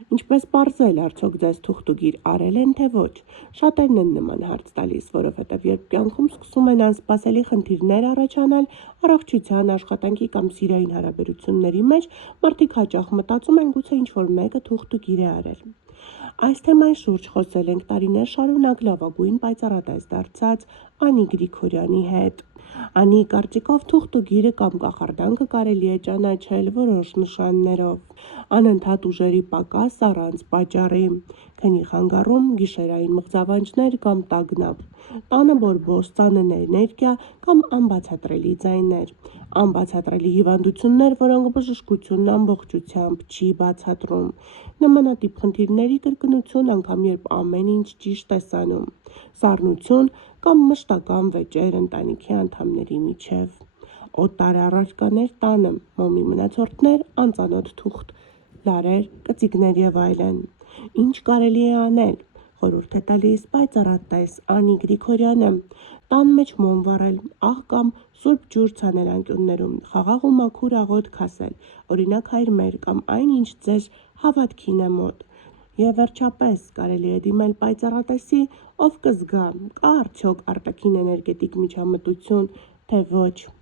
Ինչպես պարզել, արդյոք ձեզ թուղթուգիր արել են, թե ոչ։ Շատերն են նման հարց տալիս, որովհետև երբ կյանքում սկսում են անսպասելի խնդիրներ առաջանալ առողջության, աշխատանքի կամ սիրային հարաբերությունների մեջ, մարդիկ հաճախ մտածում են, գուցե ինչ-որ մեկը թուղթուգիր է արել։ Այս թեմայի շուրջ խոսել ենք տարիներ շարունակ լավագույն պայծառատես դարձած Անի Գրիգորյանի հետ։ Անի կարծիքով թուղթուգիրը կամ կախարդանքը կարելի է ճանաչել որոշ նշաններով. անընդհատ ուժերի պակաս առանց պատճառի, քնի խանգարում, գիշերային մղձավանջներ կամ տագնապ, տանը բորբոս, ծանր էներգիա կամ անբացատրելի ձայներ, անբացատրելի հիվանդություններ, որոնք բժշկությունն ամբողջությամբ չի բացատրում, նմանատիպ խնդիրների կրկնություն, անգամ երբ ամեն ինչ ճիշտ ես անում, սառնություն կամ մշտական վեճեր ընտանիքի անդամների միջև, օտար առարկաներ տանը, մոմի մնացորդներ, անծանոթ թուղթ, լարեր, կծիկներ եւ այլն։ Ինչ կարելի է անել, խորհուրդ է տալիս պայծառատես Անի Գրիգորյանը, տան մեջ մոմ վառել, աղ կամ սուրբ ջուր ցանել անկյուններում, խաղաղ ու մաքուր աղոտ քասել, օրինակ հայրմեր կամ այն, ինչ ձեր հավատքին է մոտ։ Եվ վերջապես կարելի է դիմել պայծառատեսի, ով կզգա, կա արդյոք արտաքին էներգետիկ միջամտություն, թե ոչ։